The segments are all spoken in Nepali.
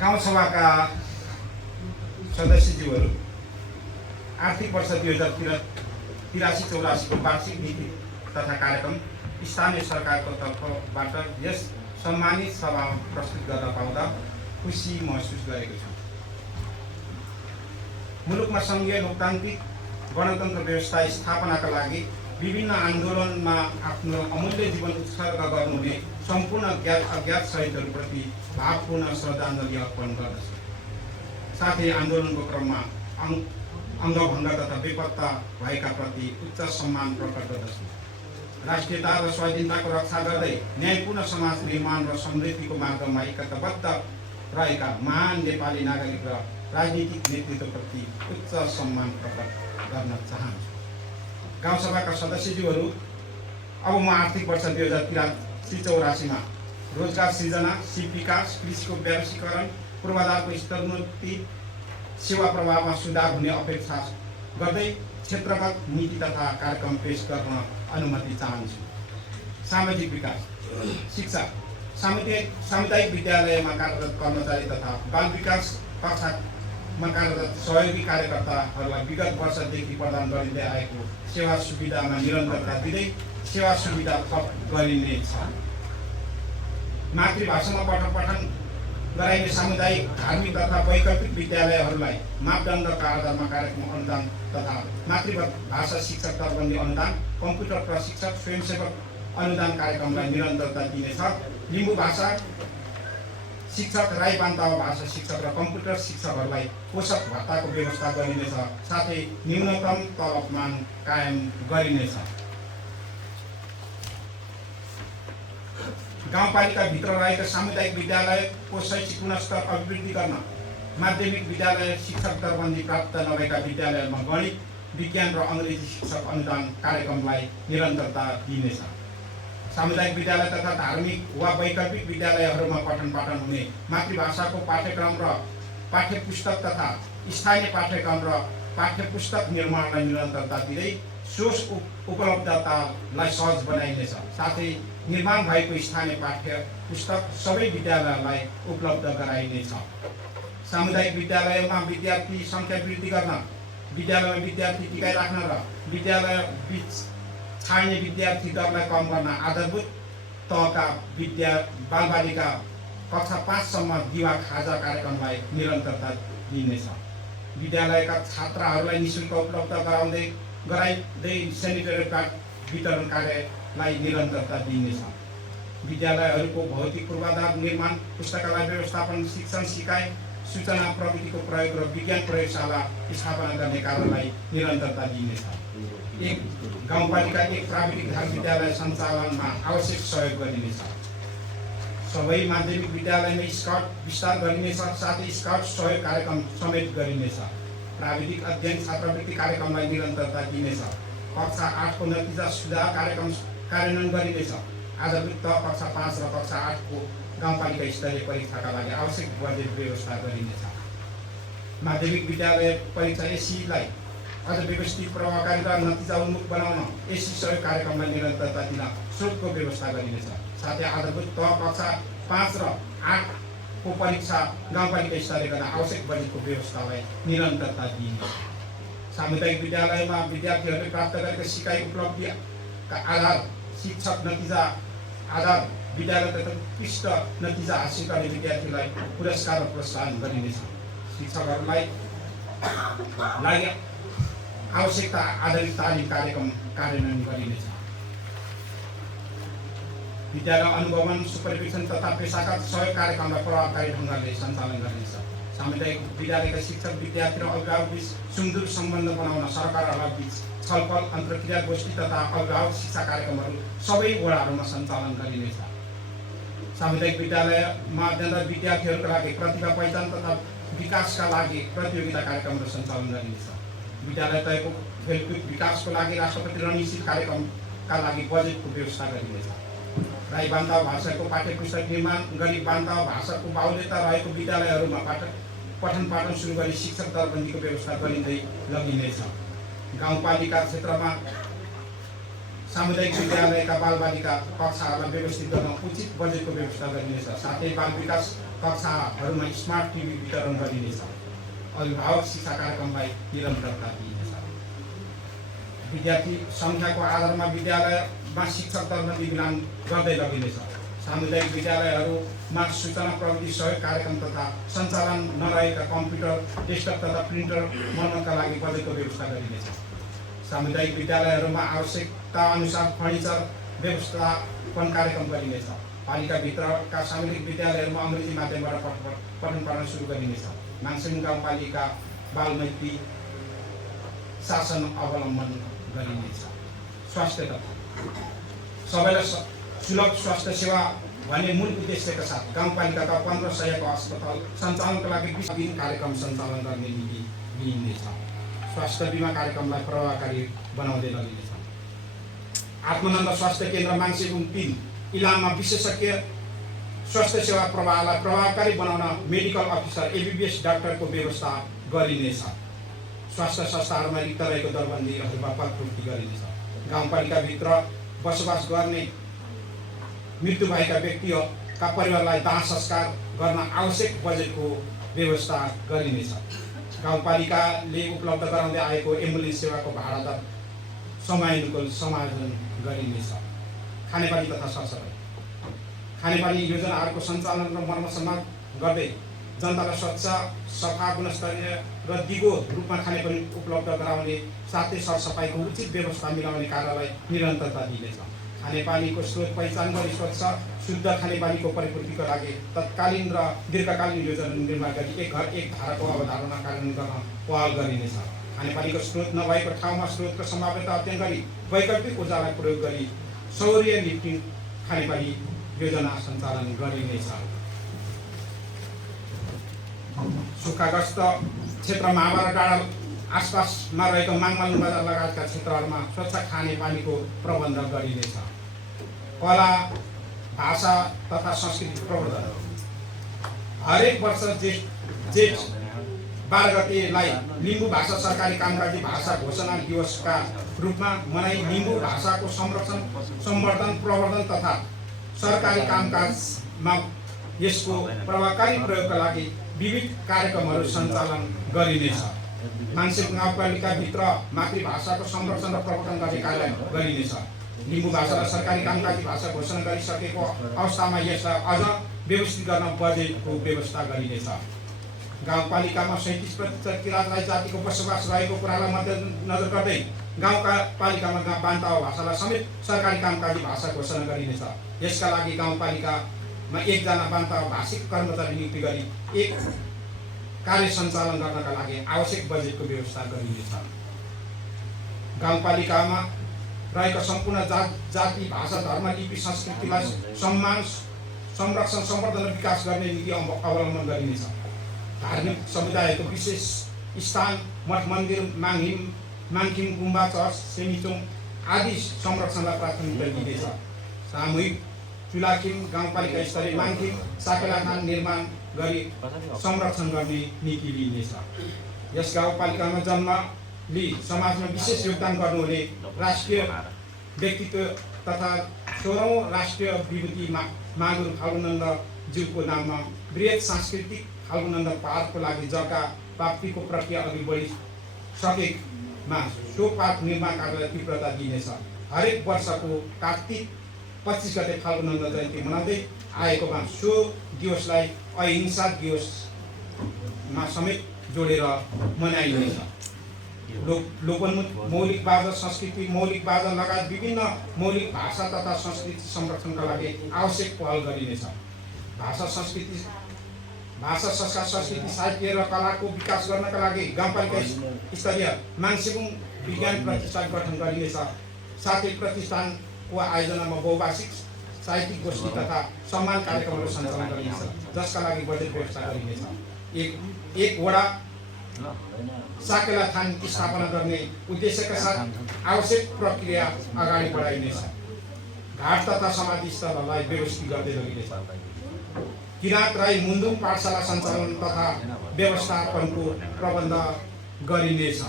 गाउँसभाका सदस्यज्यूहरू आर्थिक वर्ष 2083-84 को वार्षिक नीति तथा कार्यक्रम स्थानीय सरकारको तर्फबाट यस सम्मानित सभामा प्रस्तुत गर्न पाउँदा खुसी महसुस गरेको छु। मुलुकमा सङ्घीय लोकतान्त्रिक गणतन्त्र व्यवस्था स्थापनाका लागि विभिन्न आन्दोलनमा आफ्नो अमूल्य जीवन उत्सर्ग गर्नुहुने सम्पूर्ण ज्ञात अज्ञात शहीदहरूप्रति भावपूर्ण श्रद्धाञ्जली अर्पण गर्दछु। साथै आन्दोलनको क्रममा अङ्गभङ्ग तथा बेपत्ता भएका प्रति उच्च सम्मान प्रकट गर्दछु। राष्ट्रियता र स्वाधीनताको रक्षा गर्दै न्यायपूर्ण समाज निर्माण र समृद्धिको मार्गमा एकताबद्ध रहेका महान नेपाली नागरिक र राजनीतिक नेतृत्वप्रति उच्च सम्मान प्रकट गर्न चाहन्छु। गाउँसभाका सदस्यज्यूहरू, अब म आर्थिक वर्ष 2083-84 मा रोजगार सृजना, सिप विकास, कृषिको व्यावसायीकरण, पूर्वाधारको स्तरोन्नति, सेवा प्रवाहमा सुधार हुने अपेक्षा गर्दै क्षेत्रगत नीति तथा कार्यक्रम पेश गर्न अनुमति चाहन्छु। सामाजिक विकास, शिक्षा, सामुदायिक विद्यालयमा कार्यरत कर्मचारी तथा बाल विकास कक्षामा कार्यरत सहयोगी कार्यकर्ताहरूलाई विगत वर्षदेखि प्रदान गरिँदै आएको सेवा सुविधामा निरन्तरता दिँदै सेवा सुविधा थप गरिनेछ। मातृभाषामा पठन गराइने सामुदायिक, धार्मिक तथा वैकल्पिक विद्यालयहरूलाई मापदण्डका आधारमा कार्यक्रम अनुदान तथा मातृभाषा शिक्षक दरबन्दी अनुदान, कम्प्युटर प्रशिक्षक, स्वयंसेवक अनुदान कार्यक्रमलाई निरन्तरता दिनेछ। लिम्बू भाषा शिक्षक, राई बान्तावा भाषा शिक्षक र कम्प्युटर शिक्षकहरूलाई पोषक भत्ताको व्यवस्था गरिनेछ। साथै न्यूनतम तलबमान कायम गरिनेछ। गाउँपालिकाभित्र रहेका सामुदायिक विद्यालयको शैक्षिक गुणस्तर अभिवृद्धि गर्न माध्यमिक विद्यालय शिक्षक दरबन्दी प्राप्त नभएका विद्यालयहरूमा गणित, विज्ञान र अङ्ग्रेजी शिक्षक अनुदान कार्यक्रमलाई निरन्तरता दिइनेछ। सामुदायिक विद्यालय तथा धार्मिक वा वैकल्पिक विद्यालयहरूमा पठन पाठन हुने मातृभाषाको पाठ्यक्रम र पाठ्यपुस्तक तथा स्थानीय पाठ्यक्रम र पाठ्यपुस्तक निर्माणलाई निरन्तरता दिँदै सोच उपलब्धतालाई सहज बनाइनेछ। साथै निर्माण भएको स्थानीय पाठ्यपुस्तक सबै विद्यालयहरूलाई उपलब्ध गराइनेछ। सामुदायिक विद्यालयमा विद्यार्थी सङ्ख्या वृद्धि गर्न, विद्यालयमा विद्यार्थी टिकाइ राख्न र विद्यालय बीच छाड्ने विद्यार्थी दरलाई कम गर्न आधारभूत तहका बालबालिका कक्षा 5 सम्म दिवा खाजा कार्यक्रमलाई निरन्तरता दिइनेछ। विद्यालयका छात्राहरूलाई निःशुल्क उपलब्ध गराइँदै सेनिटरी प्याड वितरण कार्यलाई निरन्तरता दिइनेछ। विद्यालयहरूको भौतिक पूर्वाधार निर्माण, पुस्तकालय व्यवस्थापन, शिक्षण सिकाइ, सूचना प्रविधिको प्रयोग र विज्ञान प्रयोगशाला स्थापना गर्ने कार्यलाई निरन्तरता दिइनेछ। एक गाउँपालिका एक प्राविधिक विद्यालय सञ्चालनमा आवश्यक सहयोग गरिनेछ। सबै माध्यमिक विद्यालयमा स्काउट विस्तार गरिनेछ। साथै स्काउट सहयोग कार्यक्रम समेत गरिनेछ। प्राविधिक अध्ययन छात्रवृत्ति कार्यक्रमलाई निरन्तरता दिइनेछ। कक्षा 8 को नतिजा सुधार कार्यक्रम कार्यान्वयन गरिनेछ। आधारभूत कक्षा 5 र कक्षा 8 को गाउँपालिका स्तरीय परीक्षाका लागि आवश्यक बजेट व्यवस्था गरिनेछ। माध्यमिक विद्यालय परीक्षा एसीलाई अझ व्यवस्थित, प्रभावकारी र नतिजा उन्मुख बनाउन एसी सहयोग कार्यक्रमलाई निरन्तरता दिन स्रोतको व्यवस्था गरिनेछ। साथै आधारभूत कक्षा 5 र 8 को परीक्षा गाउँपालिका स्तरीय गर्न आवश्यक बजेटको व्यवस्थालाई निरन्तरता दिइनेछ। सामुदायिक विद्यालयमा विद्यार्थीहरूले प्राप्त गरेका सिकाइ उपलब्धिका आधार, शिक्षक नतिजा आधार, विद्यालय तथा उत्कृष्ट नतिजा हासिल गर्ने विद्यार्थीलाई पुरस्कार र प्रोत्साहन गरिनेछ। शिक्षकहरूलाई लागि आवश्यकता आधारित तालिम कार्यक्रम कार्यान्वयन गरिनेछ। विद्यालय अनुगमन, सुपरभिजन तथा पेशागत सहयोग कार्यक्रमलाई प्रभावकारी ढङ्गले सञ्चालन गरिनेछ। सामुदायिक विद्यालयका शिक्षक, विद्यार्थी र अभिभावक बीच सुमधुर सम्बन्ध बनाउन सरकारहरूलाई बीच छलफल, अन्तर्क्रिया गोष्ठी तथा अभिभावक शिक्षा कार्यक्रमहरू सबै वडाहरूमा सञ्चालन गरिनेछ। सामुदायिक विद्यालयमा अध्ययनरत विद्यार्थीहरूका लागि प्रतिभा पहिचान तथा विकासका लागि प्रतियोगिता कार्यक्रमहरू सञ्चालन गरिनेछ। विद्यालय तयको खेलकुद विकासको लागि राष्ट्रपति रणनीति कार्यक्रमका लागि बजेटको व्यवस्था गरिनेछ। राई बान्तावा भाषाको पाठ्यपुस्तक निर्माण गरी बान्तावा भाषाको बाहुल्यता रहेको विद्यालयहरूमा पठन पाठन सुरु गरी शिक्षक दरबन्दीको व्यवस्था गरिँदै लगिनेछ। गाउँपालिका क्षेत्रमा सामुदायिक विद्यालयका बालबालिका कक्षाहरूलाई व्यवस्थित गर्न उचित बजेटको व्यवस्था गरिनेछ। साथै बाल विकास कक्षाहरूमा स्मार्ट टिभी वितरण गरिनेछ। अभिभावक शिक्षा कार्यक्रमलाई निरन्तरता दिइनेछ। विद्यार्थी सङ्ख्याको आधारमा विद्यालयमा शिक्षक दरबन्दी मिलान गर्दै लगिनेछ। सामुदायिक विद्यालयहरूमा सूचना प्रविधि सहयोग कार्यक्रम तथा सञ्चालन नरहेका कम्प्युटर, डेस्कटप तथा प्रिन्टर मर्मतका लागि बजेटको व्यवस्था गरिनेछ। सामुदायिक विद्यालयहरूमा आवश्यकता अनुसार फर्निचर व्यवस्थापन कार्यक्रम गरिनेछ। पालिकाभित्रका सामुदायिक विद्यालयहरूमा अङ्ग्रेजी माध्यमबाट पठन पाठन सुरु गरिनेछ। मानसिङ गाउँपालिका बालमैत्री शासन अवलम्बन गरिनेछ। स्वास्थ्य तथा सबैलाई सुलभ स्वास्थ्य सेवा भन्ने मूल उद्देश्यका साथ गाउँपालिकाका 1500 अस्पताल सञ्चालनका लागि 20 दिन कार्यक्रम सञ्चालन गर्ने नीति लिइनेछ। स्वास्थ्य बिमा कार्यक्रमलाई प्रभावकारी बनाउँदै लगिनेछ। आत्मानन्द स्वास्थ्य केन्द्र मानसिङ 3 इलाममा विशेषज्ञ स्वास्थ्य सेवा प्रवाहलाई प्रभावकारी बनाउन मेडिकल अफिसर एमबिबिएस डाक्टरको व्यवस्था गरिनेछ। स्वास्थ्य संस्थाहरूमा रिक्त रहेको दरबन्दीहरूमा पदपूर्ति गरिनेछ। गाउँपालिकाभित्र बसोबास गर्ने मृत्यु भएका व्यक्तिका परिवारलाई दाह संस्कार गर्न आवश्यक बजेटको व्यवस्था गरिनेछ। गाउँपालिकाले उपलब्ध गराउँदै आएको एम्बुलेन्स सेवाको भाडा दर समयानुकूल समायोजन गरिनेछ। खानेपानी तथा सरसफाइ खानेपानी योजनाहरूको सञ्चालन र मर्मसम्मान गर्दै जनतालाई स्वच्छ, सफा, गुणस्तरीय र दिगो रूपमा खानेपानी उपलब्ध गराउने साथै सरसफाइको उचित व्यवस्था मिलाउने कार्यलाई निरन्तरता दिइनेछ। खानेपानीको स्रोत पहिचान गरी स्वच्छ शुद्ध खानेपानीको परिपूर्तिका लागि तत्कालीन र दीर्घकालीन योजना निर्माण गरी एक घर एक धाराको अवधारणा कार्यान्वयन गर्न पहल गरिनेछ। खानेपानीको स्रोत नभएको ठाउँमा स्रोतको सम्भाव्यता अध्ययन गरी वैकल्पिक ऊर्जालाई प्रयोग गरी सौर्य लिफ्टिङ खानेपानी योजना सञ्चालन गरिनेछ। सुक्खाग्रस्त क्षेत्र महाभारत डाँडा आसपासमा रहेको माङमालुङ बजार लगायतका क्षेत्रहरूमा स्वच्छ खानेपानीको प्रबन्ध गरिनेछ। कला, भाषा तथा संस्कृति प्रवर्धन हरेक वर्ष जेठ 12 गतेलाई लिम्बू भाषा सरकारी कामकाजी भाषा घोषणा दिवसका रूपमा मनाई लिम्बू भाषाको संरक्षण, संवर्धन, प्रवर्धन तथा सरकारी कामकाजमा यसको प्रभावकारी प्रयोगका लागि विविध कार्यक्रमहरू सञ्चालन गरिनेछ। मानसिङ गाउँपालिकाभित्र मातृभाषाको संरक्षण र प्रवर्धन गर्ने कार्य गरिनेछ। लिम्बू भाषालाई सरकारी कामकाजी भाषा घोषणा गरिसकेको अवस्थामा यसलाई अझ व्यवस्थित गर्न बजेटको व्यवस्था गरिनेछ। गाउँपालिकामा 37% किराँत जातिको बसोबास रहेको कुरालाई मध्यनजर गर्दै गाउँपालिकामा बान्तावा भाषालाई समेत सरकारी कामकाजी भाषा घोषणा गरिनेछ। यसका लागि गाउँपालिकामा 1 जना बान्तावा भाषिक कर्मचारी नियुक्ति गरी एक कार्य सञ्चालन गर्नका लागि आवश्यक बजेटको व्यवस्था गरिनेछ। गाउँपालिकामा रहेको सम्पूर्ण जाति, भाषा, धर्म, लिपि, संस्कृतिलाई सम्मान, संरक्षण, संवर्धन र विकास गर्ने नीति अवलम्बन गरिनेछ। धार्मिक समुदायको विशेष स्थान मठ मन्दिर, माङखिम गुम्बा, चर्च, सेमिचोङ आदि संरक्षणलाई प्राथमिकता दिइनेछ। सामूहिक चुलाखिम गाउँपालिका स्तरीय माङखिम साकेलाखान निर्माण गरी संरक्षण गर्ने नीति लिइनेछ। यस गाउँपालिकामा जन्म लिई समाजमा विशेष योगदान गर्नुहुने राष्ट्रिय व्यक्तित्व तथा 16औं राष्ट्रिय विभूति मागुर फाल्गुनन्द ज्यूको नाममा बृहत सांस्कृतिक फाल्गुनन्द पार्कको लागि जग्गा प्राप्तिको प्रक्रिया अघि बढिसकेमा सो पार्क निर्माण कार्यलाई तीव्रता दिइनेछ। हरेक वर्षको कार्तिक 25 गते फाल्गुनन्द जयन्ती मनाउँदै आएकोमा सो दिवसलाई अहिंसा दिवसमा समेत जोडेर मनाइनेछ। लोकोन्मुख मौलिक बाजा, संस्कृति मौलिक बाजा लगायत विभिन्न मौलिक भाषा तथा संस्कृति संरक्षणका लागि आवश्यक पहल गरिनेछ। भाषा, संस्कार, संस्कृति, साहित्य र कलाको विकास गर्नका लागि गाउँपालिका स्तरीय माङसिङ विज्ञान प्रतिष्ठान गठन गरिनेछ। साथै प्रतिष्ठानको आयोजनामा बहुभाषिक साहित्यिक गोष्ठी तथा सम्मान कार्यक्रमहरू सञ्चालन गरिनेछ, जसका लागि बजेट व्यवस्था गरिनेछ। एक वडा साकेलाखान स्थापना गर्ने उद्देश्यका साथ आवश्यक प्रक्रिया अगाडि बढाइनेछ। घाट तथा समाधि स्थलहरूलाई व्यवस्थित गर्दै लगिनेछ। किराँत राई मुन्दुङ पाठशाला सञ्चालन तथा व्यवस्थापनको प्रबन्ध गरिनेछ।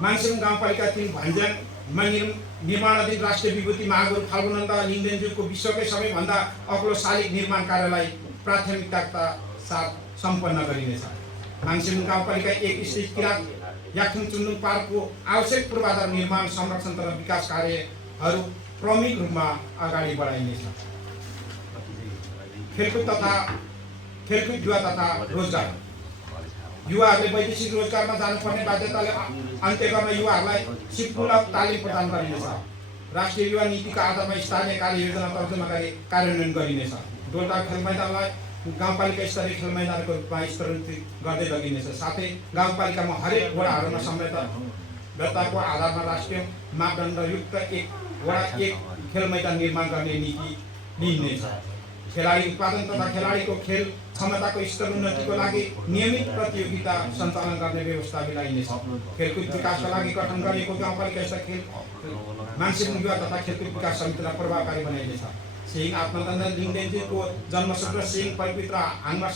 माङसिङ गाउँपालिका 3 भन्ज्याङ, मङिरम निर्माणाधीन राष्ट्रिय विभूति महागुरु फाल्गुनन्द लिङ्गदेनज्यूको विश्वकै सबैभन्दा अग्लो शालिग निर्माण कार्यलाई प्राथमिकताका साथ सम्पन्न गरिनेछ। माङसिम गाउँपालिका 1 स्थित किराँत याक्थुङ चुन्डुङ पार्कको आवश्यक पूर्वाधार निर्माण, संरक्षण तथा विकास कार्यहरू क्रमिक रूपमा अगाडि बढाइनेछ। खेलकुद युवा तथा रोजगार। युवाहरूले वैदेशिक रोजगारमा जानुपर्ने बाध्यताले अन्त्य गर्न युवाहरूलाई सिपमूलक तालिम प्रदान गरिनेछ। राष्ट्रिय युवा नीतिका आधारमा स्थानीय कार्ययोजना तर्जुमा गरी कार्यान्वयन गरिनेछ। डोल्टा खेल मैदानलाई गाउँपालिका स्तरीय खेल मैदानको रूपमा स्तरोन्नति गर्दै लगिनेछ। साथै गाउँपालिकामा हरेक वडाहरूमा संवेदनताको आधारमा राष्ट्रिय मापदण्डयुक्त वडा 1 खेल मैदान निर्माण गर्ने नीति लिइनेछ। खेलाडी उत्पादन तथा खेलाडीको खेल क्षमताको स्तर उन्नतिको लागि नियमित प्रतियोगिता सञ्चालन गर्ने व्यवस्था मिलाइनेछ। खेलकुद विकासका लागि गठन गरिएको गाउँपालिका स्तरीय मानसिक युवा तथा खेलकुद विकास समितिलाई प्रभावकारी बनाइनेछ। सिंह आत्मनन्द लिङ्गदेनज्यूको जन्मशुद्ध सिंह पवित्र हाङमा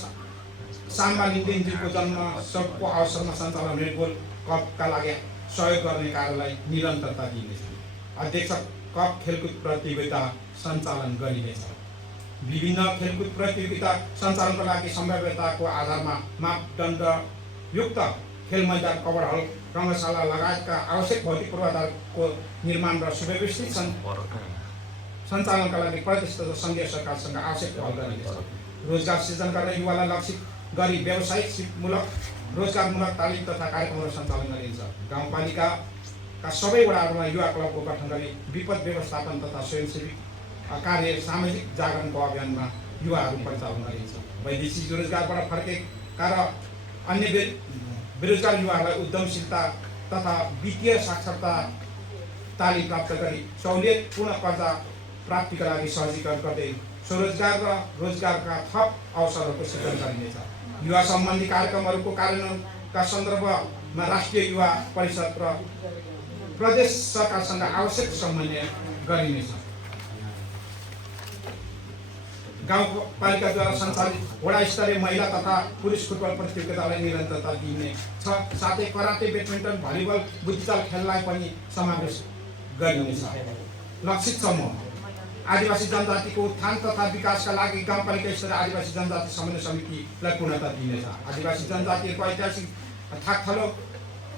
साम्बा लिङ्गदेनज्यूको जन्मोत्सवको अवसरमा सञ्चालन हुने गोल्ड कपका लागि सहयोग गर्ने कार्यलाई निरन्तरता दिइनेछ। अध्यक्ष कप खेलकुद प्रतियोगिता सञ्चालन गरिनेछ। विभिन्न खेलकुद प्रतियोगिता सञ्चालनको लागि सम्भाव्यताको आधारमा मापदण्डयुक्त खेल मैदान, कभर हल, रङ्गशाला लगायतका आवश्यक भौतिक पूर्वाधारको निर्माण र सुव्यवस्थित सञ्चालनका लागि प्रदेश तथा सङ्घीय सरकारसँग आवश्यक पहल गरिनेछ। रोजगार सृजन गर्न युवालाई लक्षित गरी व्यावसायिकमूलक रोजगारमूलक तालिम तथा कार्यक्रमहरू सञ्चालन गरिन्छ। गाउँपालिकाका सबै वडाहरूमा युवा क्लबको गठन गरी विपद व्यवस्थापन तथा स्वयंसेवी कार्य, सामाजिक जागरणको अभियानमा युवाहरू परिचालन गरिन्छ। वैदेशिक रोजगारबाट फर्केका र अन्य बेरोजगार युवाहरूलाई उद्यमशीलता तथा वित्तीय साक्षरता तालिम प्राप्त गरी सहुलियतपूर्ण कर्जा प्राप्तिका लागि सहजीकरण गर्दै स्वरोजगार र रोजगारका थप अवसरहरूको सृजन गरिनेछ। युवा सम्बन्धी कार्यक्रमहरूको कार्यान्वयनका सन्दर्भमा राष्ट्रिय युवा परिषद र प्रदेश सरकारसँग आवश्यक समन्वय गरिनेछ। गाउँपालिकाद्वारा सञ्चालित वडा स्तरीय महिला तथा पुरुष फुटबल प्रतियोगितालाई निरन्तरता दिइनेछ। साथै कराटे, ब्याडमिन्टन, भलिबल, बुद्धिचाल खेललाई पनि समावेश गरिनेछ। लक्षित समूह। आदिवासी जनजातिको उत्थान तथा विकासका लागि गाउँपालिका स्तरीय आदिवासी जनजाति समन्वय समितिलाई पूर्णता दिइनेछ। आदिवासी जनजातिहरूको ऐतिहासिक थाकथलो,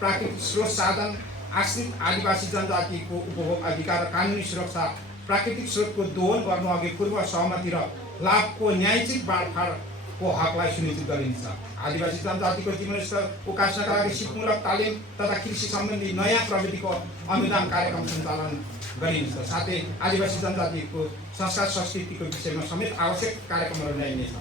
प्राकृतिक स्रोत साधन, आश्रित आदिवासी जनजातिको उपभोग अधिकार र कानुनी सुरक्षा, प्राकृतिक स्रोतको दोहन गर्नु अघि पूर्व सहमति र लाभको न्यायिक बाँडफाँडको हकलाई सुनिश्चित गरिन्छ। आदिवासी जनजातिको जीवनस्तर उकास्नका लागि सिपमूलक तालिम तथा कृषि सम्बन्धी नयाँ प्रविधिको अनुदान कार्यक्रम सञ्चालन गरिन्छ। साथै आदिवासी जनजातिको संस्कार संस्कृतिको विषयमा समेत आवश्यक कार्यक्रमहरू ल्याइनेछ।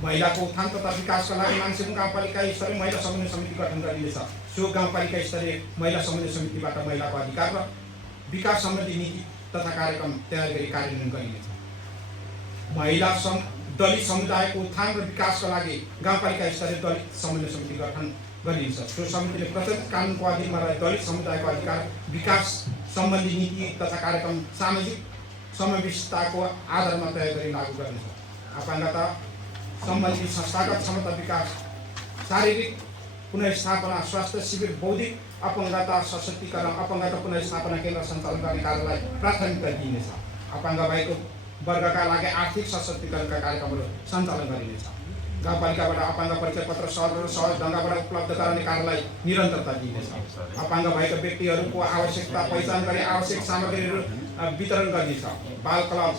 महिलाको उत्थान तथा विकासका लागि माङसिम गाउँपालिका स्तरीय महिला समन्वय समिति गठन गरिनेछ। सो गाउँपालिका स्तरीय महिला समन्वय समितिबाट महिलाको अधिकार र विकास सम्बन्धी नीति तथा कार्यक्रम तयार गरी कार्यान्वयन गरिनेछ। महिला दलित समुदायको उत्थान र विकासका लागि गाउँपालिका स्तरीय दलित समन्वय समिति गठन गरिन्छ। सो समितिले प्रचलित कानुनको अधीनमा रहेर दलित समुदायको अधिकार विकास सम्बन्धी नीति तथा कार्यक्रम सामाजिक समावेशिताको आधारमा तयार गरी लागू गर्नेछ। अपाङ्गता सम्बन्धी संस्थागत क्षमता विकास, शारीरिक पुनर्स्थापना, स्वास्थ्य शिविर, बौद्धिक अपङ्गता सशक्तिकरण, अपङ्गता पुनर्स्थापना केन्द्र सञ्चालन गर्ने कार्यलाई प्राथमिकता दिइनेछ। अपाङ्ग भएको वर्गका लागि आर्थिक सशक्तिकरणका कार्यक्रमहरू सञ्चालन गरिनेछ। गाउँपालिकाबाट अपाङ्ग परिचय पत्र सहज र सहज ढङ्गबाट उपलब्ध गराउने कार्यलाई निरन्तरता दिइनेछ। अपाङ्ग भएका व्यक्तिहरूको आवश्यकता पहिचान गरी आवश्यक सामग्रीहरू वितरण गरिनेछ। बाल क्लब,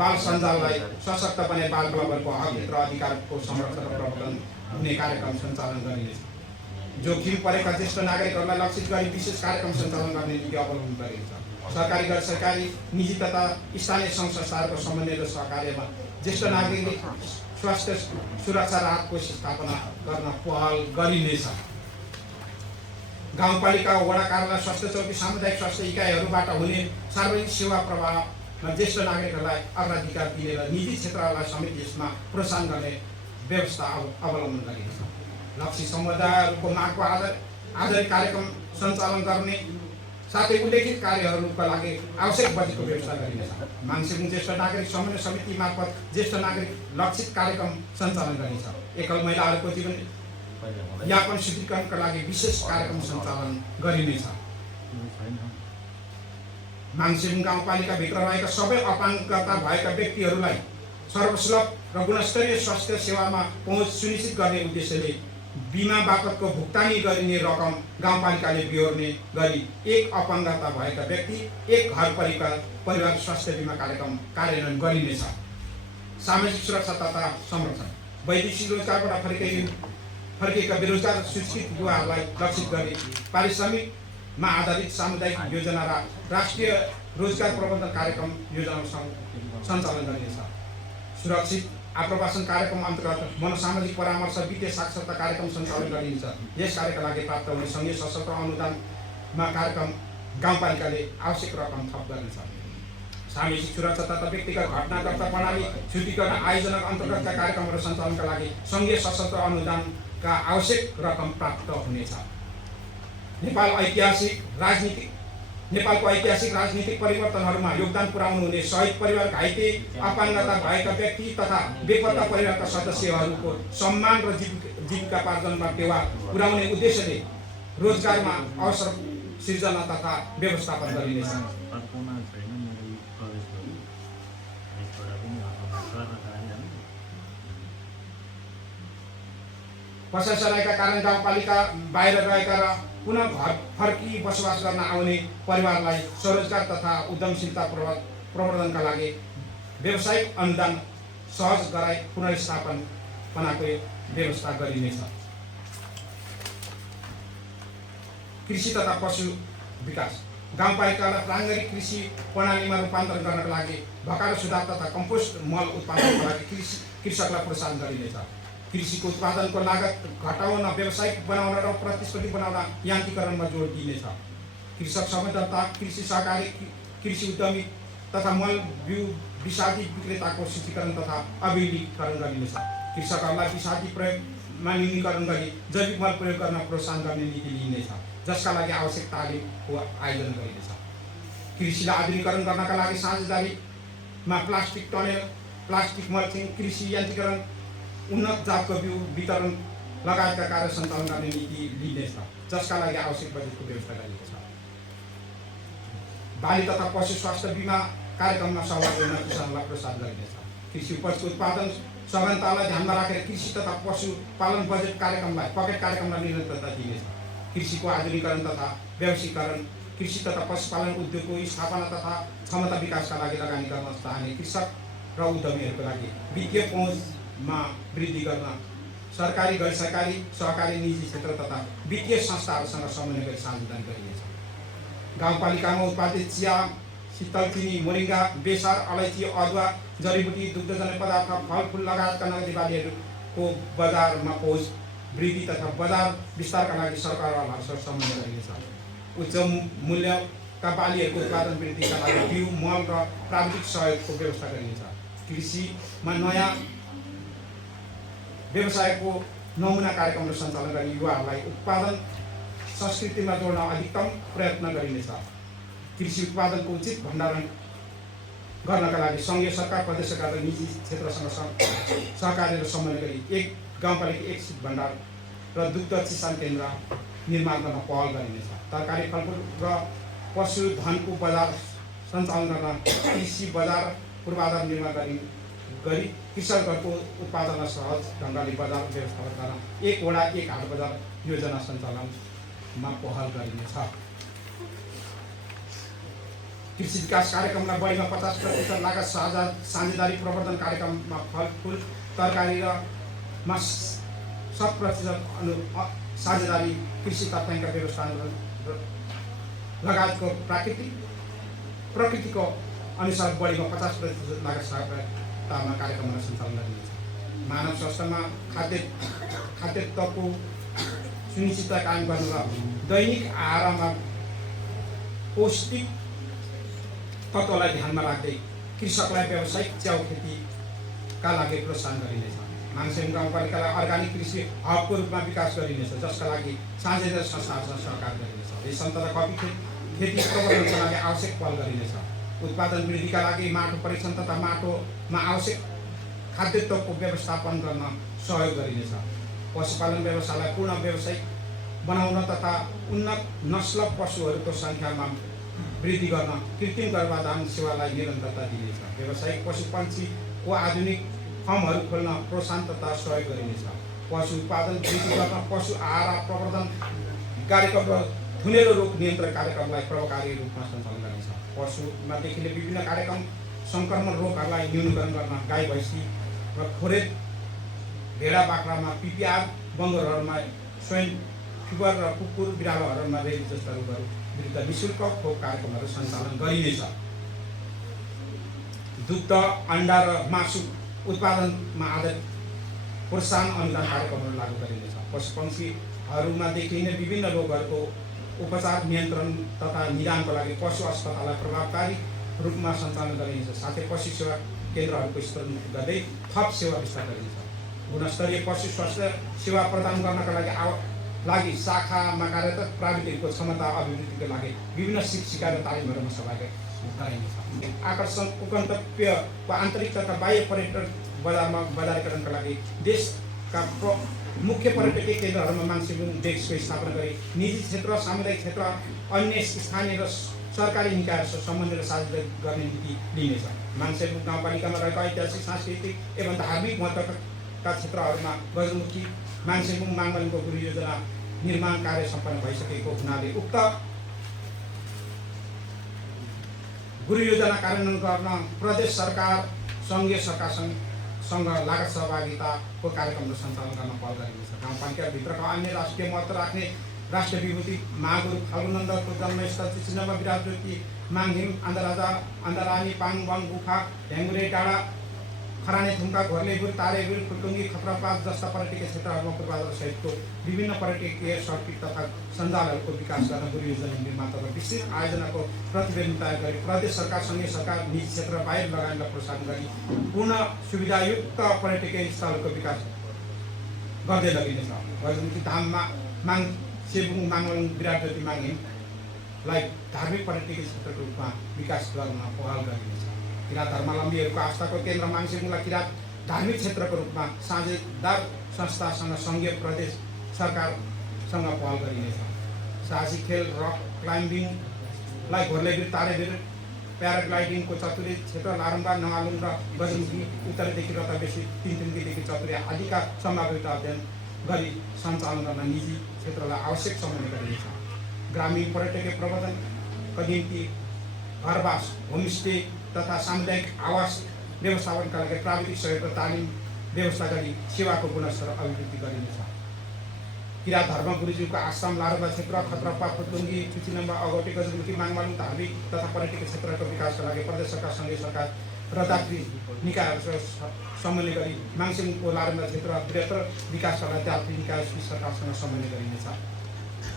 बाल सञ्जाललाई सशक्त बने बाल क्लबहरूको हक र अधिकारको संरक्षण र प्रवर्धन हुने कार्यक्रम सञ्चालन गरिनेछ। जोखिम परेका ज्येष्ठ नागरिकहरूलाई लक्षित गरी विशेष कार्यक्रम सञ्चालन गर्ने नीति अवलम्बन गरिनेछ। सरकारी, गैर सरकारी, निजी तथा स्थानीय सङ्घ संस्थाहरूको समन्वय र सहकार्यमा ज्येष्ठ नागरिक स्वास्थ्य सुरक्षा राहतको स्थापना गर्न पहल गरिनेछ। गाउँपालिका वडा कार्यालय, स्वास्थ्य चौकी, सामुदायिक स्वास्थ्य इकाइहरूबाट हुने सार्वजनिक सेवा प्रवाहमा ज्येष्ठ नागरिकहरूलाई अग्राधिकार दिएर निजी क्षेत्रलाई समेत यसमा प्रोत्साहन गर्ने व्यवस्था अवलम्बन गरिनेछ। लक्षित समुदायहरूको मागको आधारित कार्यक्रम सञ्चालन गर्ने साथै उल्लेखित कार्यहरूका लागि आवश्यक बजेटको व्यवस्था गरिनेछ। माङसिम ज्येष्ठ नागरिक समन्वय समिति मार्फत ज्येष्ठ नागरिक लक्षित कार्यक्रम सञ्चालन गरिनेछ। एकल महिलाहरूको जीवन यापन सुदृढीकरणका लागि विशेष कार्यक्रम सञ्चालन गरिनेछ। माङसिम गाउँपालिकाभित्र रहेका सबै अपाङ्गता भएका व्यक्तिहरूलाई सर्वसुलभ र गुणस्तरीय स्वास्थ्य सेवामा पहुँच सुनिश्चित गर्ने उद्देश्यले बिमा बापतको भुक्तानी गरिने रकम गाउँपालिकाले बिहोर्ने गरी एक अपाङ्गता भएका व्यक्ति एक घर परिवार स्वास्थ्य बिमा कार्यक्रम कार्यान्वयन गरिनेछ। सामाजिक सुरक्षा तथा संरक्षण वैदेशिक रोजगारबाट फर्किएका बेरोजगार शिक्षित युवाहरूलाई लक्षित गरी पारिश्रमिकमा आधारित सामुदायिक योजना र राष्ट्रिय रोजगार प्रबन्धन कार्यक्रम योजना सञ्चालन गरिनेछ। सुरक्षित आप्रवासन कार्यक्रम अन्तर्गत मनोसामाजिक परामर्श वित्तीय साक्षरता कार्यक्रम सञ्चालन गरिन्छ। यस कार्यका लागि प्राप्त हुने सङ्घीय सशस्त्र अनुदानमा कार्यक्रम गाउँपालिकाले आवश्यक रकम थप गर्नेछ। सामाजिक सुरक्षा तथा व्यक्तिगत घटनाकर्ता प्रणाली छुट्टीकरण आयोजनाका अन्तर्गतका कार्यक्रमहरू सञ्चालनका लागि सङ्घीय सशस्त्र अनुदानका आवश्यक रकम प्राप्त हुनेछ। नेपालको ऐतिहासिक राजनीतिक परिवर्तनहरूमा योगदान पुर्याउनु हुने शहीद परिवार, घाइते, अपाङ्गता भएका व्यक्ति तथा बेपत्ता परिवारका सदस्यहरूको सम्मान र जीविकापार्जनमा टेवा पुर्याउने उद्देश्यले रोजगारमा अवसर सिर्जना तथा व्यवस्थापन गरिनेछ। पसलसराईका कारण गाउँपालिका बाहिर रहेका र पुनः घर फर्की बसोबास गर्न आउने परिवारलाई स्वरोजगार तथा उद्यमशीलता प्रवर्धनका लागि व्यावसायिक अनुदान सहज गराई पुनर्स्थापनाको व्यवस्था गरिनेछ। कृषि तथा पशु विकास गाउँपालिकालाई प्राङ्गणिक कृषि प्रणालीमा रूपान्तरण गर्नका लागि भकारो सुधार तथा कम्पोस्ट मल उत्पादनका लागि कृषकलाई प्रोत्साहन गरिनेछ। कृषिको उत्पादनको लागत घटाउन, व्यावसायिक बनाउन र प्रतिस्पर्धी बनाउन यान्त्रिकीकरणमा जोड दिइनेछ। कृषक संबद्धता, कृषि सहकारी, कृषि उद्यमी तथा मल बिउ विषादी विक्रेताको सूचीकरण तथा अभिलेखीकरण गरिनेछ। कृषकहरूलाई विषादी प्रयोगमा न्यूनीकरण गरी जैविक मल प्रयोग गर्न प्रोत्साहन गर्ने नीति लिइनेछ, जसका लागि आवश्यक तालिमको आयोजन गरिनेछ। कृषिलाई आधुनिकीकरण गर्नका लागि साझेदारीमा प्लास्टिक टनेल, प्लास्टिक मल्चिङ, कृषि यान्त्रिकीकरण, उन्नत जातको बिउ वितरण लगायतका कार्य सञ्चालन गर्ने नीति लिइनेछ, जसका लागि आवश्यक बजेटको व्यवस्था गरिनेछ। बाली तथा पशु स्वास्थ्य बिमा कार्यक्रममा सहभागी हुन किसानलाई प्रोत्साहन गरिनेछ। कृषि उपजको उत्पादन सघनतालाई ध्यानमा राखेर कृषि तथा पशुपालन बजेट कार्यक्रमलाई पकेट कार्यक्रमलाई निरन्तरता दिइनेछ। कृषिको आधुनिकीकरण तथा व्यावसायीकरण, कृषि तथा पशुपालन उद्योगको स्थापना तथा क्षमता विकासका लागि लगानी गर्न चाहने कृषक र उद्यमीहरूको लागि वित्तीय पहुँचमा वृद्धि गर्न सरकारी, गैर सरकारी, सहकारी, निजी क्षेत्र तथा वित्तीय संस्थाहरूसँग समन्वय गरी साझेदारी गरिनेछ। गाउँपालिकामा उत्पादित चिया, शीतल चिनी, मोरिङ्गा, बेसार, अलैँची, अदुवा, जडीबुटी, दुग्धजन्य पदार्थ, फलफुल लगायतका नगदी बालीहरूको बजारमा पहुँच वृद्धि तथा बजार विस्तारका लागि सरकारवालाहरूसँग समन्वय गरिनेछ। उच्च मूल्यका बालीहरूको उत्पादन वृद्धिका लागि बिउ, मल र प्राविधिक सहयोगको व्यवस्था गरिनेछ। कृषिमा नयाँ व्यवसायको नमुना कार्यक्रमहरू सञ्चालन गरी युवाहरूलाई उत्पादन संस्कृतिमा जोड्न अधिकतम प्रयत्न गरिनेछ। कृषि उत्पादनको उचित भण्डारण गर्नका लागि सङ्घीय सरकार, प्रदेश सरकार र निजी क्षेत्रसँग सहकारी र समन्वय गरी एक गाउँपालिका एक शीत भण्डार र दुग्ध चिसान केन्द्र निर्माण गर्न पहल गरिनेछ। तरकारी, फलफुल र पशुधनको बजार सञ्चालन गर्न कृषि बजार पूर्वाधार निर्माण गरी कृषकहरूको उत्पादनलाई सहज ढङ्गले बजार व्यवस्थापन गर्न एक वडा एक हाट बजार योजना सञ्चालनमा पहल गरिनेछ। कृषि विकास कार्यक्रमलाई बढीमा 50% लागत साझेदारी प्रवर्धन कार्यक्रममा फलफुल, तरकारी र 100% साझेदारी कृषि तथ्याङ्क व्यवस्थापन लगायतको प्रकृतिको अनुसार बढीमा 50% लागत सहायतामा कार्यक्रमहरू सञ्चालन गरिनेछ। मानव स्वास्थ्यमा खाद्यत्वको सुनिश्चितता कायम गर्नु र दैनिक आहारमा पौष्टिक तत्त्वलाई ध्यानमा राख्दै कृषकलाई व्यावसायिक च्याउ खेतीका लागि प्रोत्साहन गरिनेछ। माङसिम गाउँपालिकालाई अर्ग्यानिक कृषि हबको रूपमा विकास गरिनेछ, जसका लागि साझेदार संस्थाहरूसँग सहकार गरिनेछ। रेशम तथा कफी खेती प्रवर्धनका लागि आवश्यक पहल गरिनेछ। उत्पादन वृद्धिका लागि माटो परीक्षण तथा माटोमा आवश्यक खाद्यत्वको व्यवस्थापन गर्न सहयोग गरिनेछ। पशुपालन व्यवसायलाई पूर्ण व्यावसायिक बनाउन तथा उन्नत नस्ल पशुहरूको सङ्ख्यामा वृद्धि गर्न कृत्रिम गर्भाधान सेवालाई निरन्तरता दिनेछ। व्यावसायिक पशुपन्छीको आधुनिक फर्महरू खोल्न प्रोत्साहन तथा सहयोग गरिनेछ। पशु उत्पादन वृद्धि गर्न पशु आहार प्रवर्धन कार्यक्रम र थुनेरो रोग नियन्त्रण कार्यक्रमलाई प्रभावकारी रूपमा सञ्चालन गरिनेछ। पशुमा देखिने विभिन्न कार्यक्रम सङ्क्रमण रोगहरूलाई न्यूनीकरण गर्न गाई भैँसी र खोरेत भेडा बाख्रामा पिपिआर, बङ्गरहरूमा स्वाइन फिभर र कुकुर बिरालोहरूमा रेबिज जस्ता रोगहरू विरुद्ध निःशुल्क खोप कार्यक्रमहरू सञ्चालन गरिनेछ। दुग्ध, अन्डा र मासु उत्पादनमा आधारित प्रोत्साहन अनुदान कार्यक्रमहरू लागू गरिनेछ। पशुपन्छीहरूमा देखिने विभिन्न रोगहरूको उपचार, नियन्त्रण तथा निदानको लागि पशु अस्पताललाई प्रभावकारी रूपमा सञ्चालन गरिनेछ। साथै पशु सेवा केन्द्रहरूको स्तरोन्नति गर्दै थप सेवा विस्तार गरिनेछ। गुणस्तरीय पशु स्वास्थ्य सेवा प्रदान गर्नका लागि शाखामा कार्यरत प्राविधिकको क्षमता अभिवृद्धिका लागि विभिन्न शिक्षा र तालिमहरूमा सहभागी गराइनेछ। आकर्षण गन्तव्यको आन्तरिक तथा बाह्य पर्यटन बजारमा बजारीकरणका लागि देशका मुख्य पर्यटकीय केन्द्रहरूमा मान्छेबुङ डेस्कको स्थापना गरी निजी क्षेत्र, सामुदायिक क्षेत्र, अन्य स्थानीय र सरकारी निकायहरूसँग समन्वय र साझेदारी गर्ने नीति लिनेछ। मान्छेबुङ गाउँपालिकामा रहेका ऐतिहासिक, सांस्कृतिक एवं धार्मिक महत्त्वका क्षेत्रहरूमा गजलमुखी, मान्छेबुङ, माङमलिङको गुरु योजना निर्माण कार्य सम्पन्न भइसकेको हुनाले उक्त गुरु योजना कार्यान्वयन गर्न प्रदेश सरकार, सङ्घीय सरकारसँग लागत सहभागिताको कार्यक्रमहरू सञ्चालन गर्न पहल गरिनेछ। गाउँपालिकाभित्रका अन्य राष्ट्रिय महत्त्व राख्ने राष्ट्रिय विभूति महागुरु फाल्गुनन्दको जन्मस्थल चिचिनमा विराट ज्योति, माङहिम, आन्दाराजा, आन्दारानी, पाङवाङ गुफा, ढ्याङ्गुरे डाँडा, खराने थुम्का, घोर्लेबुर, तारेबुर, खुल्टुङ्गी, खतरापात जस्ता पर्यटकीय क्षेत्रहरूमा पूर्वाधार सहितको विभिन्न पर्यटकीय सर्किट तथा सञ्जालहरूको विकास गर्न गुरु योजना निर्माण तथा विस्तृत आयोजनाको प्रतिवेदन तयार गरी प्रदेश सरकार, सङ्घीय सरकार, निजी क्षेत्र बाहिर लगानीलाई प्रोत्साहन गरी पूर्ण सुविधायुक्त पर्यटकीय स्थलहरूको विकास गर्दै लगिनेछ। गजलमुखी धाममा माङसेबुङ, माङमलिङ, विराट ज्योति, माङहिमलाई धार्मिक पर्यटकीय क्षेत्रको रूपमा विकास गर्न पहल गरिनेछ। किराँत धर्मावलम्बीहरूको आस्थाको केन्द्र माङसेबुङलाई किराँत धार्मिक क्षेत्रको रूपमा साझेदार संस्थासँग सङ्घीय प्रदेश सरकारसँग पहल गरिनेछ। साहसिक खेल, रक क्लाइम्बिङलाई घोर्लेबिर, तारेबिर, प्याराग्लाइडिङको चतुरी क्षेत्र लारम्बा, नगालुङ र गजलमुखी उत्तरदेखि रताबेसी, तिनतिनकीदेखि चतुरी आदिका सम्भावित अध्ययन गरी सञ्चालन गर्न निजी क्षेत्रलाई आवश्यक समन्वय गरिनेछ। ग्रामीण पर्यटकीय प्रबन्धनका निम्ति घरवास, होमस्टे तथा सामुदायिक आवास व्यवस्थापनका लागि प्राविधिक सहयोग र तालिम व्यवस्था गरी सेवाको गुणस्तर अभिवृद्धि गरिनेछ। किराँत धर्म गुरुजीको आश्रम, लारम्बा क्षेत्र, खतरपा, फुटुङ्गी, चिचिनम्बा, अगौटे, गजलमुखी, माङमालुङ धार्मिक तथा पर्यटकीय क्षेत्रको विकासका लागि प्रदेश सरकार, सङ्घीय सरकार र दात्री निकायहरूसँग समन्वय गरी माङसेबुङको लारम्बा क्षेत्र बृहत्तर विकासका लागि दात्री निकाय सरकारसँग समन्वय गरिनेछ।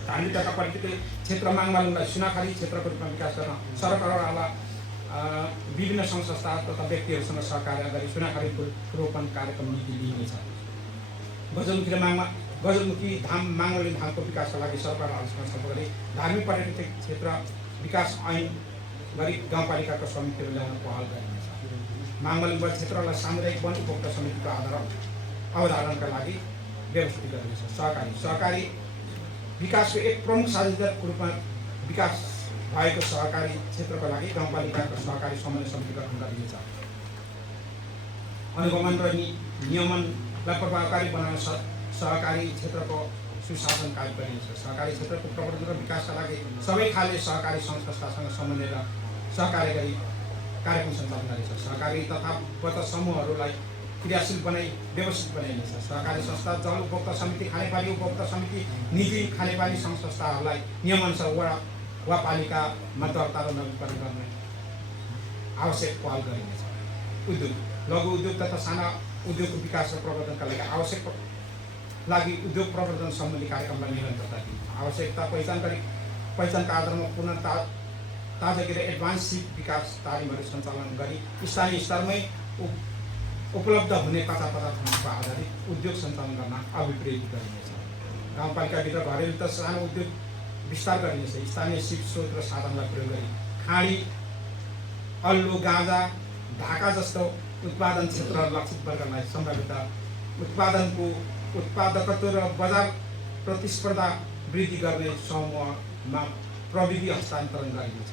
धार्मिक तथा पर्यटकीय क्षेत्र माङमालुङलाई सुनाखारी क्षेत्रको रूपमा विकास गर्न सरकारवाला विभिन्न सङ्घ संस्था तथा व्यक्तिहरूसँग सहकार्य गरी सुनाखारी रोपण कार्यक्रम नीति लिइनेछ। गजलमुखी धाम, माङमलिङ धामको विकासका लागि सरकारहरूसँग सम्पर्क गरी धार्मिक पर्यटकीय क्षेत्र विकास ऐन गरी गाउँपालिकाको समितिहरू ल्याउन पहल गरिनेछ। माङमलिङ वन क्षेत्रलाई सामुदायिक वन उपभोक्ता समितिको अवधारणका लागि व्यवस्थित गरिनेछ। सहकारी विकासको एक प्रमुख साझेदारको रूपमा विकास भएको सहकारी क्षेत्रको लागि गाउँपालिकाको सहकारी समन्वय समिति गठन गरिनेछ। अनुगमन र नियमनलाई प्रभावकारी बनाउन सहकारी क्षेत्रको सुशासन कार्य गरिनेछ। सहकारी क्षेत्रको प्रवर्धन र विकासका लागि सबै खाले सहकारी संस्थासँग समन्वय र सहकार्य गरी कार्यक्रम सञ्चालन गरिनेछ। सहकारी तथा बचत समूहहरूलाई क्रियाशील बनाई व्यवस्थित बनाइनेछ। सहकारी संस्था, जल उपभोक्ता समिति, खानेपानी उपभोक्ता समिति, निजी खानेपानी सङ्घ संस्थाहरूलाई नियमअनुसार वा पालिकामा दर्ता र नवीकरण गर्ने आवश्यक पहल गरिनेछ। उद्योग, लघु उद्योग तथा साना उद्योगको विकास र प्रवर्धनका लागि उद्योग प्रवर्धन सम्बन्धी कार्यक्रमलाई निरन्तरता दिनु। आवश्यकता पहिचानका आधारमा पुनः ताजगी र एडभान्सिभ विकास तालिमहरू सञ्चालन गरी स्थानीय स्तरमै उपलब्ध हुने कच्चा पदार्थहरूको आधारित उद्योग सञ्चालन गर्न अभिप्रेरित गरिनेछ। गाउँपालिकाभित्र घरेलु तथा सानो उद्योग विस्तार गरिनेछ। स्थानीय सिप स्रोत र साधनलाई प्रयोग गरी खाडी, अल्लु, गाँजा, ढाका जस्तो उत्पादन क्षेत्र लक्षित वर्गलाई सम्भावित उत्पादनको उत्पादकत्व र बजार प्रतिस्पर्धा वृद्धि गर्ने समूहमा प्रविधि हस्तान्तरण गरिनेछ।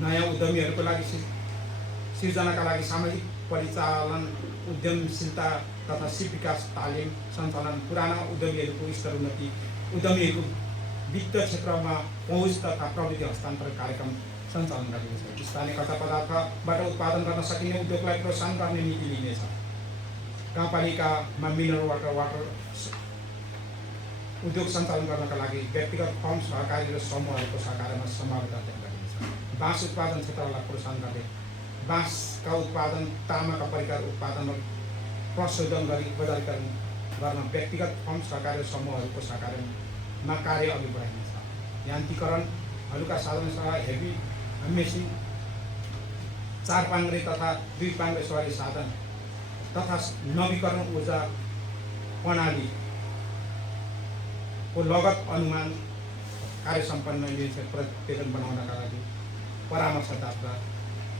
नयाँ उद्यमीहरूको लागि सिर्जनाका लागि सामाजिक परिचालन उद्यमशीलता तथा सिप विकास तालिम सञ्चालन, पुराना उद्यमीहरूको स्तरोन्नति, उद्यमीहरूको वित्त क्षेत्रमा पहुँच तथा प्रविधि हस्तान्तरण कार्यक्रम सञ्चालन गरिनेछ। स्थानीय कच्चा पदार्थबाट उत्पादन गर्न सकिने उद्योगलाई प्रोत्साहन गर्ने नीति लिइनेछ। गाउँपालिकामा मिनरल वाटर उद्योग सञ्चालन गर्नका लागि व्यक्तिगत फर्म, सहकारी र समूहहरूको सहकार्यमा समावेश गरिनेछ। बाँस उत्पादन क्षेत्रलाई प्रोत्साहन गर्ने बाँसका उत्पादन, तामाका परिकार उत्पादन र प्रशोधन गरी बजारीकरण गर्न व्यक्तिगत फर्म, सहकारी र समूहहरूको सहकार्यमा कार्य अघि बढाइनेछ। यान्त्रिकीकरण, हलुका साधन सह हेभी मेसिन, 4 पाङ्ग्रे तथा 2 पाङ्ग्रे सवारी साधन तथा नवीकरण ऊर्जा प्रणालीको लगत अनुमान कार्य सम्पन्न प्रतिवेदन बनाउनका लागि परामर्शदाता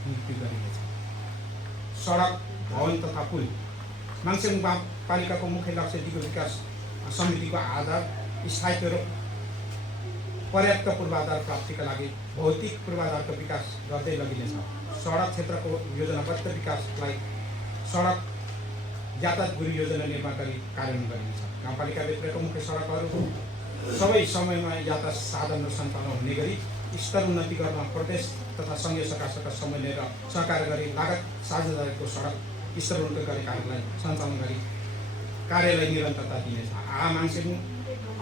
नियुक्ति गरिनेछ। सडक, भवन तथा पुल, माङसेम गाउँपालिकाको मुख्य लक्ष्य दिगो विकास समितिको आधार स्थायित्व र पर्याप्त पूर्वाधार प्राप्तिका लागि भौतिक पूर्वाधारको विकास गर्दै लगिनेछ। सडक क्षेत्रको योजनाबद्ध विकासलाई सडक यातायात गुरु योजना निर्माण गरी कार्यान्वयन गरिनेछ। गाउँपालिकाभित्रका मुख्य सडकहरू सबै समयमा यातायात साधन र सञ्चालन हुने गरी स्तरोन्नति गर्न प्रदेश तथा सङ्घीय सरकारसँग समन्वय र सहकार्य गरी लागत साझेदारीको सडक स्तरोन्नति गरी कार्यलाई सञ्चालन गरी कार्यलाई निरन्तरता दिनेछ। मान्छेको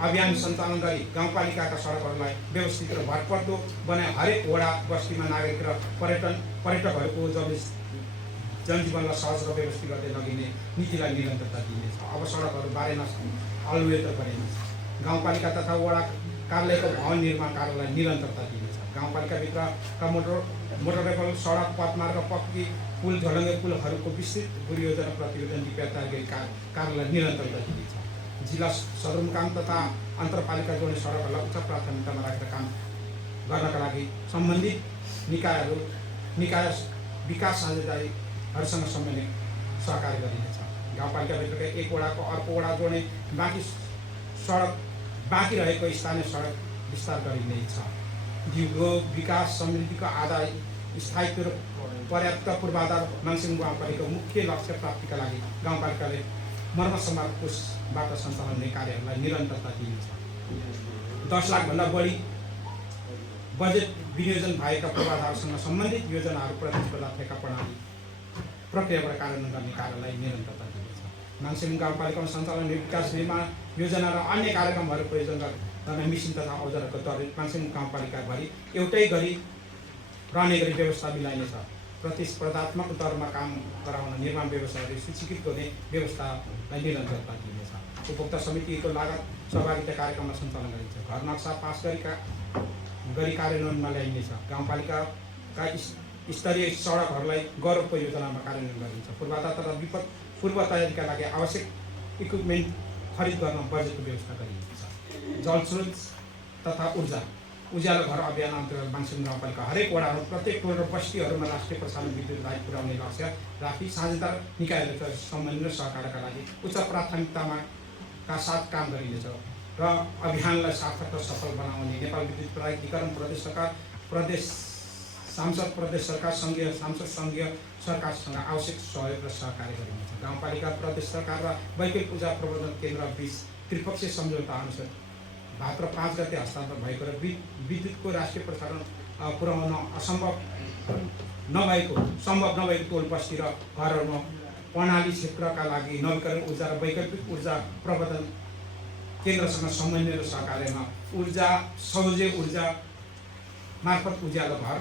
अभियान सञ्चालन गरी गाउँपालिकाका सडकहरूलाई व्यवस्थित र भरपर्दो बनाए हरेक वडा बस्तीमा नागरिक र पर्यटकहरूको जनजीवनलाई सहज र व्यवस्थित गर्दै लगिने नीतिलाई निरन्तरता दिनेछ। अब सडकहरू बारेमा अवलोकन गरिनेछ। गाउँपालिका तथा वडा कार्यालयको भवन निर्माण कार्यलाई निरन्तरता दिनेछ। गाउँपालिकाभित्रका मोटरवेबल सडक, पथमार्ग, पक्की पुल, झोलङ्गे पुलहरूको विस्तृत गुरुयोजना प्रतिवेदन तयार गरी कार्यलाई निरन्तरता दिनेछ। जिल्ला सदरमुकाम तथा अन्तरपालिका जोड्ने सडकहरूलाई उच्च प्राथमिकतामा राखेर काम गर्नका लागि सम्बन्धित निकाय विकास साझेदारीहरूसँग समन्वय सहकार्य गरिनेछ। गाउँपालिकाभित्रका एक वडाको अर्को वडा जोड्ने बाँकी रहेको स्थानीय सडक विस्तार गरिनेछ। दिगो विकास समृद्धिको आधार स्थायित्व र पर्याप्त पूर्वाधार माङसेम गाउँपालिकाको मुख्य लक्ष्य प्राप्तिका लागि गाउँपालिकाले मर्मत सम्भाग कोषबाट सञ्चालन हुने कार्यहरूलाई निरन्तरता दिनेछ। 10 लाखभन्दा बढी बजेट विनियोजन भएका पूर्वाधारसँग सम्बन्धित योजनाहरू प्रतिस्पर्धा ठेक्का प्रणाली प्रक्रियाबाट कार्यान्वयन गर्ने कार्यलाई निरन्तरता दिनेछ। माङसेम गाउँपालिकामा सञ्चालन विकास निर्माण योजना र अन्य कार्यक्रमहरू प्रयोजन गर्न मिसिन तथा औजारहरूको दर माङसेम गाउँपालिकाभरि एउटै गरी रहने गरी व्यवस्था मिलाइनेछ। प्रतिस्पर्धात्मक दरमा काम गराउन निर्माण व्यवसायहरू सूचीकृत गर्ने व्यवस्थालाई निरन्तरता दिनेछ। उपभोक्ता समितिको लागत सहभागिता कार्यक्रममा सञ्चालन गरिन्छ। घर नक्सा पास गरी कार्यान्वयनमा ल्याइनेछ। गाउँपालिकाका स्तरीय सडकहरूलाई गौरव योजनामा कार्यान्वयन गरिन्छ। पूर्वाधार तथा विपद पूर्व तयारीका लागि आवश्यक इक्विपमेन्ट खरिद गर्न बजेटको व्यवस्था गरिन्छ। जलस्रोत तथा उज्यालो घर अभियान अन्तर्गत माङसेम गाउँपालिका हरेक वडाहरू, प्रत्येक टोल र बस्तीहरूमा राष्ट्रिय प्रसारण विद्युत लाइट पुर्याउने लक्ष्य राखी साझेदार निकायहरूको समन्वय र सहकार्यका लागि उच्च प्राथमिकताका साथ काम गरिनेछ र अभियानलाई सार्थक र सफल बनाउने नेपाल विद्युत प्राधिकरण, प्रदेश सरकार, प्रदेश सांसद, प्रदेश सरकार, सङ्घीय सांसद, सङ्घीय सरकारसँग आवश्यक सहयोग र सहकार्य गरिनेछ। गाउँपालिका, प्रदेश सरकार र वैकल्पिक ऊर्जा प्रबन्धन केन्द्र बीच त्रिपक्षीय सम्झौता अनुसार भाद्र 5 गते हस्तान्तरण भएको र विद्युतको राष्ट्रिय प्रसारण पुर्याउन सम्भव नभएको टोल बस्ती र घरहरूमा प्रणाली क्षेत्रका लागि नवीकरण ऊर्जा र वैकल्पिक ऊर्जा प्रबन्धन केन्द्रसँग समन्वय र सहकार्यमा सौर्य ऊर्जा मार्फत उज्यालो घर,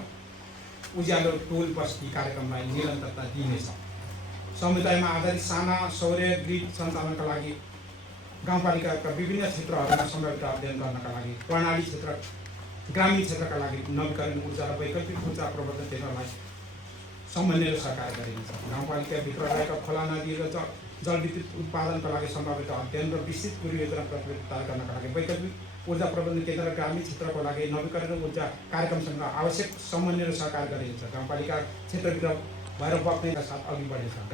उज्यालो टोल बस्ती कार्यक्रमलाई निरन्तरता दिनेछ। समुदायमा आधारित साना सौर्य ग्रिड सञ्चालनका लागि गाउँपालिकाका विभिन्न क्षेत्रहरूमा सम्भाव्यता अध्ययन गर्नका लागि प्रणाली क्षेत्र, ग्रामीण क्षेत्रका लागि नवीकरण ऊर्जा र वैकल्पिक ऊर्जा प्रबन्धन केन्द्रलाई समन्वय र सहकार्य गरिनेछ। गाउँपालिकाभित्र रहेका खोला, नदी र जलविद्युत उत्पादनका लागि सम्भाव्यता अध्ययन र विस्तृत गुरुयोजना प्रतिवेदन तयार गर्नका लागि वैकल्पिक ऊर्जा प्रबन्धन केन्द्र र ग्रामीण क्षेत्रको लागि नवीकरण ऊर्जा कार्यक्रमसँग आवश्यक समन्वय र सहकार्य गरिनेछ। गाउँपालिका क्षेत्रभित्र भएर बग्नेका साथ अघि बढ्नेछ।